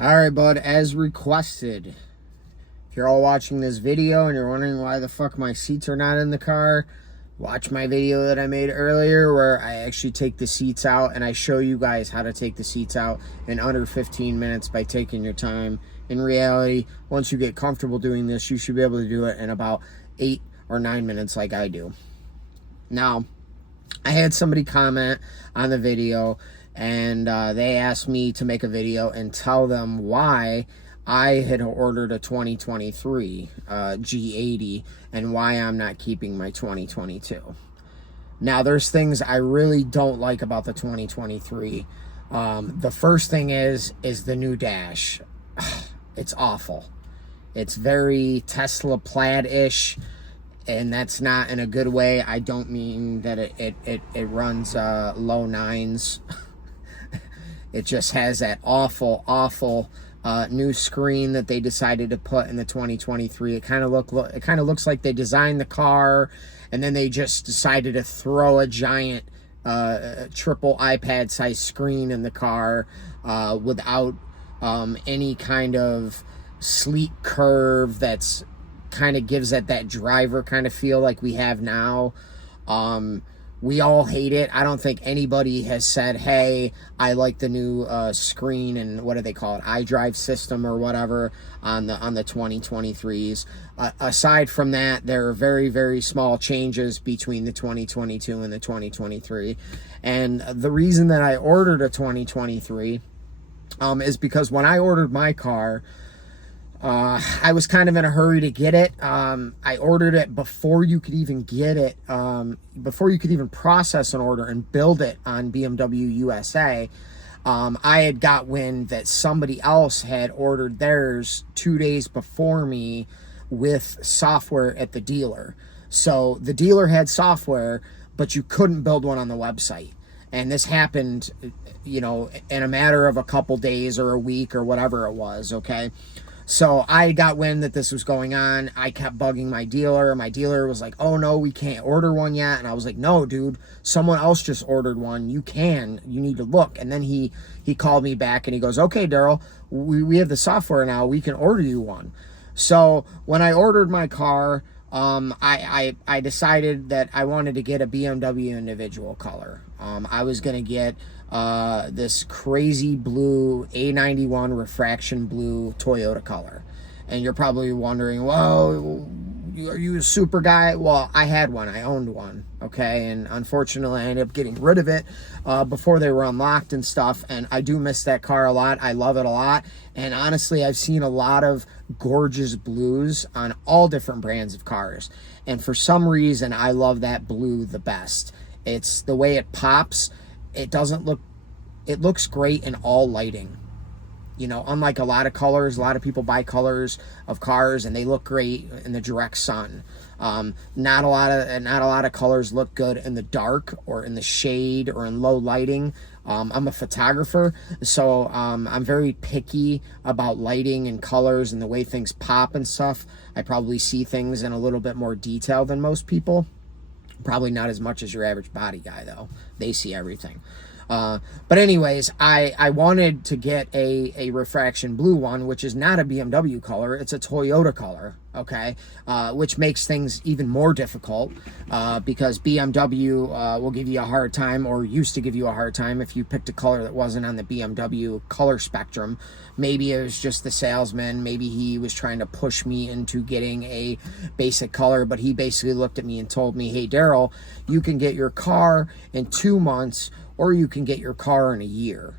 All right, bud, as requested. If you're all watching this video and you're wondering why the fuck my seats are not in the car, watch my video that I made earlier where I actually take the seats out and I show you guys how to take the seats out in under 15 minutes by taking your time. In reality, once you get comfortable doing this, you should be able to do it in about 8 or 9 minutes like I do. Now, I had somebody comment on the video and they asked me to make a video and tell them why I had ordered a 2023 G80 and why I'm not keeping my 2022. Now, there's things I really don't like about the 2023. The first thing is the new dash. It's awful. It's very Tesla plaid-ish, and that's not in a good way. I don't mean that it runs low nines. It just has that awful new screen that they decided to put in the 2023. It kind of looks like they designed the car and then they just decided to throw a giant triple iPad size screen in the car without any kind of sleek curve that's kind of gives it that driver kind of feel like we have now. We all hate it. I don't think anybody has said, hey, I like the new screen and what do they call it, iDrive system or whatever on the 2023s. Aside from that, there are very, very small changes between the 2022 and the 2023. And the reason that I ordered a 2023 is because when I ordered my car, I was kind of in a hurry to get it. I ordered it before you could even get it, before you could even process an order and build it on BMW USA. I had got wind that somebody else had ordered theirs 2 days before me with software at the dealer. So the dealer had software, but you couldn't build one on the website. And this happened, you know, in a matter of a couple days or a week or whatever it was, okay? So I got wind that this was going on. I kept bugging my dealer. My dealer was like, oh no, we can't order one yet. And I was like, no, dude, someone else just ordered one. You need to look. And then he called me back and he goes, okay, Daryl, we have the software now. We can order you one. So when I ordered my car, I decided that I wanted to get a BMW individual color. I was going to get this crazy blue A91 refraction blue Toyota color. And you're probably wondering, well, are you a super guy? Well, I had one. I owned one, okay? And unfortunately, I ended up getting rid of it before they were unlocked and stuff. And I do miss that car a lot. I love it a lot. And honestly, I've seen a lot of gorgeous blues on all different brands of cars. And for some reason, I love that blue the best. It's the way it pops. It looks great in all lighting. You know, unlike a lot of colors, a lot of people buy colors of cars and they look great in the direct sun. Not a lot of colors look good in the dark or in the shade or in low lighting. I'm a photographer, so I'm very picky about lighting and colors and the way things pop and stuff. I probably see things in a little bit more detail than most people. Probably not as much as your average body guy, though. They see everything. But anyways, I wanted to get a refraction blue one, which is not a BMW color. It's a Toyota color, okay? Which makes things even more difficult because BMW will give you a hard time, or used to give you a hard time, if you picked a color that wasn't on the BMW color spectrum. Maybe it was just the salesman. Maybe he was trying to push me into getting a basic color, but he basically looked at me and told me, hey, Daryl, you can get your car in 2 months or you can get your car in a year.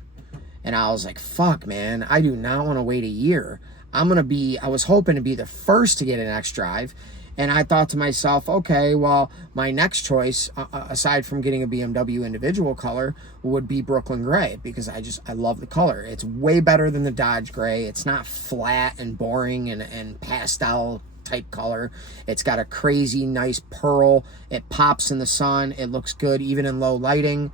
And I was like, fuck, man, I do not want to wait a year. I was hoping to be the first to get an Xdrive. And I thought to myself, okay, well, my next choice, aside from getting a BMW individual color, would be Brooklyn Gray, because I love the color. It's way better than the Dodge Gray. It's not flat and boring and pastel type color. It's got a crazy nice pearl. It pops in the sun. It looks good even in low lighting.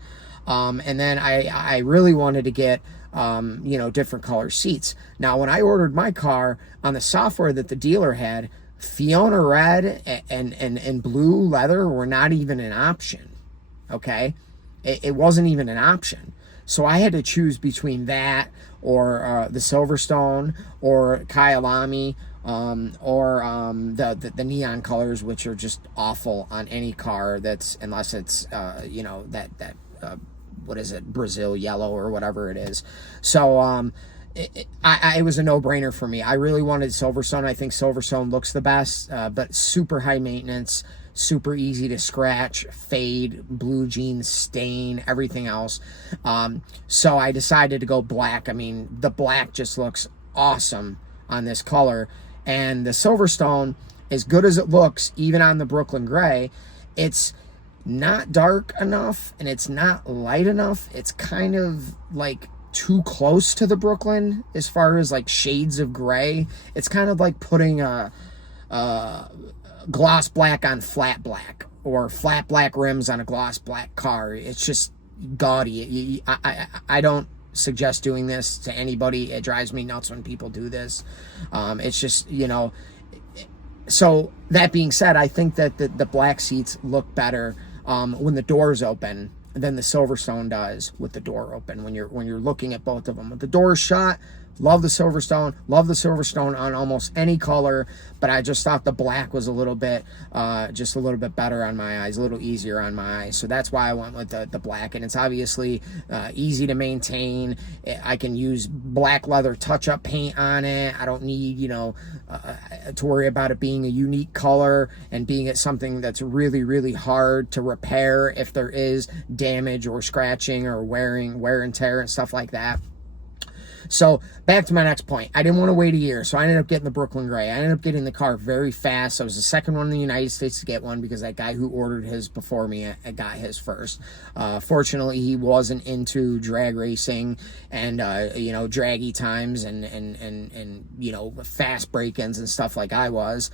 And then I really wanted to get, different color seats. Now, when I ordered my car on the software that the dealer had, Fiona red and blue leather were not even an option, okay? It wasn't even an option. So I had to choose between that or the Silverstone or Kyalami, or the neon colors, which are just awful on any car that's, unless it's you know, that what is it, Brazil yellow or whatever it is. So it was a no-brainer for me. I really wanted Silverstone. I think Silverstone looks the best, but super high maintenance, super easy to scratch, fade, blue jeans, stain, everything else. So I decided to go black. I mean, the black just looks awesome on this color. And the Silverstone, as good as it looks, even on the Brooklyn Gray, it's not dark enough and it's not light enough. It's kind of like too close to the Brooklyn as far as like shades of gray. It's kind of like putting a gloss black on flat black, or flat black rims on a gloss black car. It's just gaudy. I don't suggest doing this to anybody. It drives me nuts when people do this. It's just, you know. So that being said, I think that the black seats look better when the door's open than the Silverstone does with the door open. When you're looking at both of them, with the doors shut, love the Silverstone. Love the Silverstone on almost any color, but I just thought the black was a little bit, just a little bit better on my eyes, a little easier on my eyes. So that's why I went with the black. And it's obviously easy to maintain. I can use black leather touch-up paint on it. I don't need, you know, to worry about it being a unique color and being it something that's really, really hard to repair if there is damage or scratching or wear and tear and stuff like that. So back to my next point. I didn't want to wait a year, so I ended up getting the Brooklyn Gray. I ended up getting the car very fast. I was the second one in the United States to get one because that guy who ordered his before me, I got his first. Fortunately, he wasn't into drag racing and you know, draggy times and you know, fast break-ins and stuff like I was.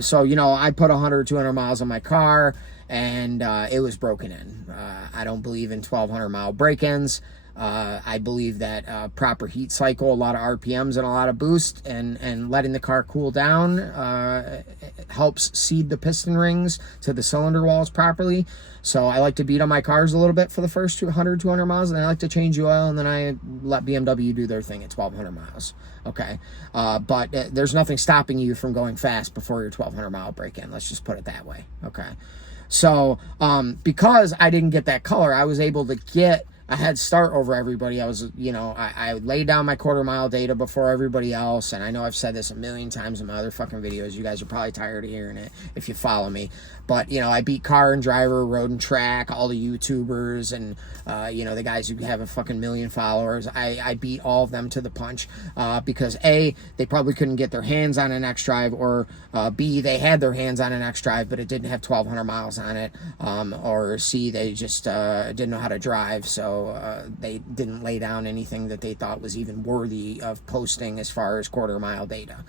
So you know, I put 100 or 200 miles on my car and it was broken in. I don't believe in 1,200 mile break-ins. I believe that proper heat cycle, a lot of RPMs and a lot of boost, and letting the car cool down helps seed the piston rings to the cylinder walls properly. So I like to beat on my cars a little bit for the first 200 miles, and I like to change the oil, and then I let BMW do their thing at 1,200 miles. Okay, but there's nothing stopping you from going fast before your 1,200 mile break-in. Let's just put it that way. Okay, so because I didn't get that color, I was able to get a head start over everybody. I was, you know, I laid down my quarter mile data before everybody else, and I know I've said this a million times in my other fucking videos. You guys are probably tired of hearing it if you follow me. But, you know, I beat Car and Driver, Road and Track, all the YouTubers, and, you know, the guys who have a fucking million followers. I beat all of them to the punch because, A, they probably couldn't get their hands on an Xdrive, or B, they had their hands on an Xdrive, but it didn't have 1,200 miles on it, or C, they just didn't know how to drive, so they didn't lay down anything that they thought was even worthy of posting as far as quarter mile data.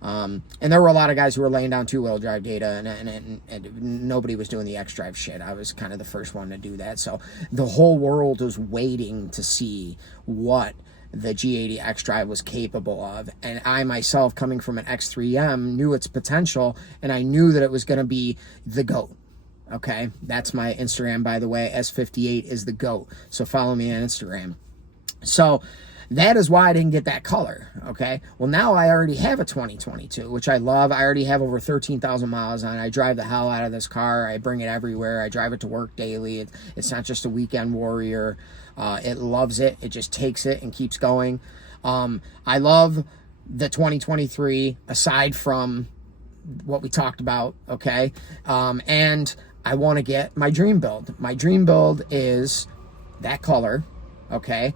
And there were a lot of guys who were laying down two-wheel drive data, and nobody was doing the Xdrive shit. I was kind of the first one to do that. So the whole world was waiting to see what the G80 Xdrive was capable of. And I myself, coming from an X3M, knew its potential, and I knew that it was going to be the GOAT. Okay, that's my Instagram, by the way. S58 is the GOAT. So follow me on Instagram. So that is why I didn't get that color, okay? Well, now I already have a 2022, which I love. I already have over 13,000 miles on it. I drive the hell out of this car. I bring it everywhere. I drive it to work daily. It's not just a weekend warrior. It loves it. It just takes it and keeps going. I love the 2023, aside from what we talked about, okay? And I want to get my dream build. My dream build is that color, okay?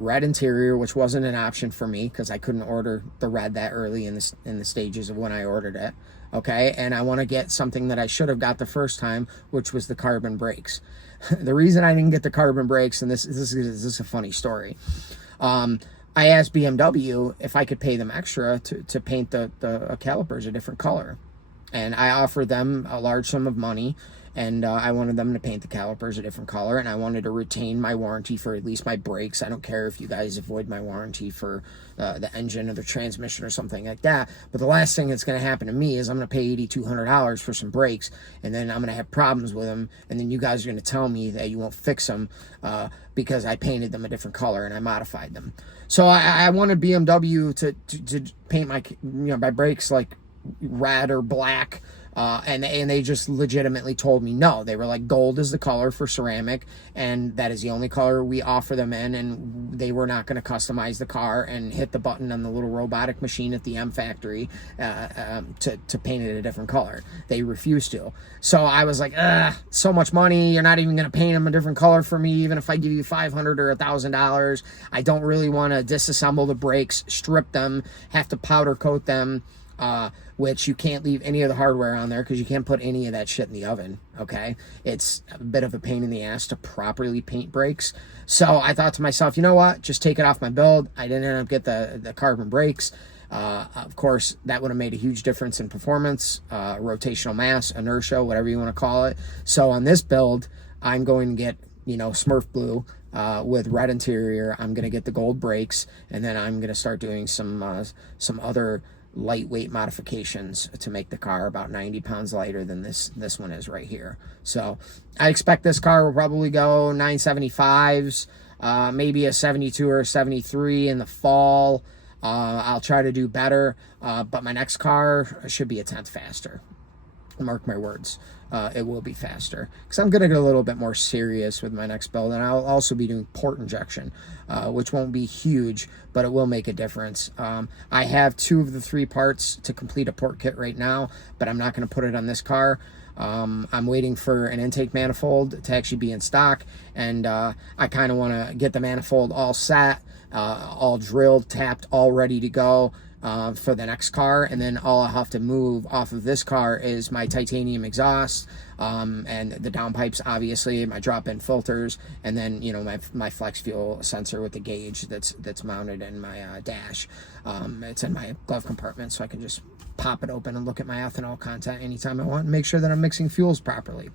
Red interior, which wasn't an option for me because I couldn't order the red that early in the stages of when I ordered it, okay? And I want to get something that I should have got the first time, which was the carbon brakes. The reason I didn't get the carbon brakes, and this is a funny story. I asked BMW if I could pay them extra to paint the calipers a different color, and I offered them a large sum of money, and I wanted them to paint the calipers a different color, and I wanted to retain my warranty for at least my brakes. I don't care if you guys avoid my warranty for the engine or the transmission or something like that, but the last thing that's going to happen to me is I'm going to pay $8,200 for some brakes, and then I'm going to have problems with them, and then you guys are going to tell me that you won't fix them because I painted them a different color and I modified them. So I wanted BMW to paint my brakes like red or black, and they just legitimately told me no. They were like, gold is the color for ceramic, and that is the only color we offer them in, and they were not going to customize the car and hit the button on the little robotic machine at the M factory to paint it a different color. They refused to. So I was like, so much money, you're not even going to paint them a different color for me, even if I give you $500 or $1,000. I don't really want to disassemble the brakes, strip them, have to powder coat them, which you can't leave any of the hardware on there because you can't put any of that shit in the oven, okay? It's a bit of a pain in the ass to properly paint brakes. So I thought to myself, you know what? Just take it off my build. I didn't end up get the carbon brakes. Of course, that would have made a huge difference in performance, rotational mass, inertia, whatever you want to call it. So on this build, I'm going to get, Smurf blue with red interior. I'm going to get the gold brakes, and then I'm going to start doing some other lightweight modifications to make the car about 90 pounds lighter than this one is right here. So I expect this car will probably go 975s, maybe a 72 or a 73 in the fall. I'll try to do better, but my next car should be a tenth faster. Mark my words. It will be faster because I'm going to get a little bit more serious with my next build, and I'll also be doing port injection, which won't be huge, but it will make a difference. I have 2 of the 3 parts to complete a port kit right now, but I'm not going to put it on this car. I'm waiting for an intake manifold to actually be in stock, and I kind of want to get the manifold all set, all drilled, tapped, all ready to go for the next car. And then all I'll have to move off of this car is my titanium exhaust, and the downpipes, obviously, my drop-in filters, and then my flex fuel sensor with the gauge that's mounted in my dash. It's in my glove compartment, so I can just pop it open and look at my ethanol content anytime I want and make sure that I'm mixing fuels properly.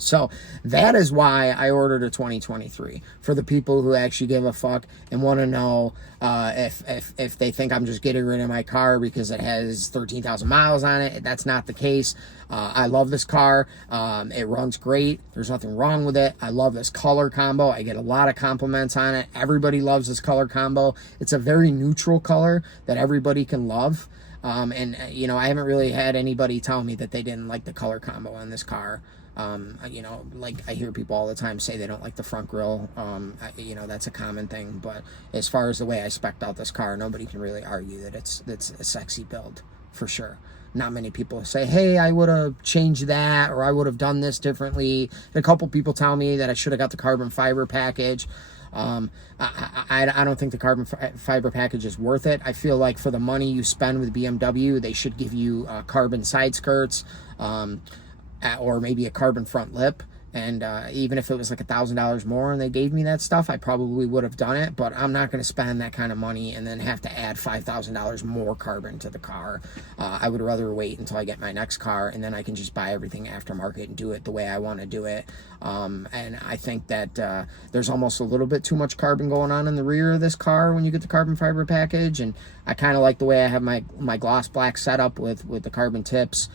So that is why I ordered a 2023, for the people who actually give a fuck and want to know if they think I'm just getting rid of my car because it has 13,000 miles on it. That's not the case. I love this car. It runs great. There's nothing wrong with it. I love this color combo. I get a lot of compliments on it. Everybody loves this color combo. It's a very neutral color that everybody can love. And I haven't really had anybody tell me that they didn't like the color combo on this car. Like I hear people all the time say they don't like the front grille. That's a common thing, but as far as the way I spec'd out this car, nobody can really argue that it's a sexy build, for sure. Not many people say, hey, I would have changed that, or I would have done this differently. And a couple people tell me that I should have got the carbon fiber package. I don't think the carbon fiber package is worth it. I feel like for the money you spend with BMW, they should give you carbon side skirts, or maybe a carbon front lip. And even if it was like $1,000 more and they gave me that stuff, I probably would have done it. But I'm not going to spend that kind of money and then have to add $5,000 more carbon to the car. I would rather wait until I get my next car, and then I can just buy everything aftermarket and do it the way I want to do it. And I think that there's almost a little bit too much carbon going on in the rear of this car when you get the carbon fiber package. And I kind of like the way I have my gloss black setup with the carbon tips.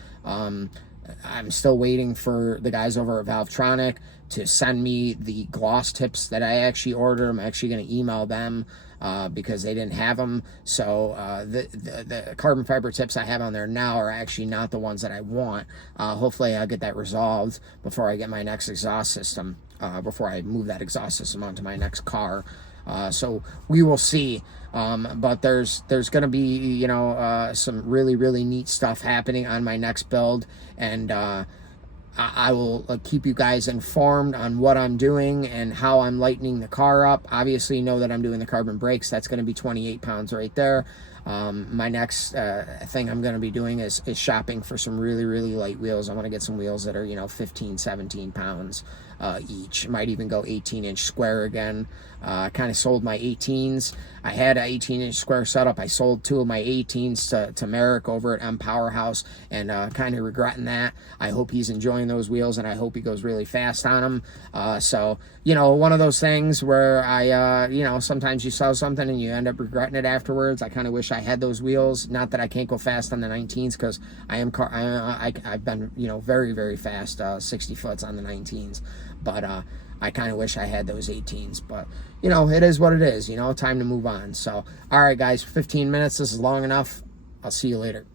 I'm still waiting for the guys over at ValveTronic to send me the gloss tips that I actually ordered. I'm actually going to email them because they didn't have them. So the carbon fiber tips I have on there now are actually not the ones that I want. Hopefully I'll get that resolved before I get my next exhaust system, before I move that exhaust system onto my next car. So we will see. But there's going to be, some really, really neat stuff happening on my next build. And I will keep you guys informed on what I'm doing and how I'm lightening the car up. Obviously, you know that I'm doing the carbon brakes. That's going to be 28 pounds right there. My next thing I'm going to be doing is shopping for some really, really light wheels. I want to get some wheels that are, 15, 17 pounds each. Might even go 18-inch square again. I kind of sold my 18s. I had an 18-inch square setup. I sold 2 of my 18s to Merrick over at M Powerhouse, and kind of regretting that. I hope he's enjoying those wheels, and I hope he goes really fast on them. So, you know, one of those things where I, you know, sometimes you sell something and you end up regretting it afterwards. I kind of wish I had those wheels. Not that I can't go fast on the 19s, because I've been, you know, very, very fast 60 foots on the 19s. But I kind of wish I had those 18s, but you know, it is what it is, you know, time to move on. So, all right, guys, 15 minutes. This is long enough. I'll see you later.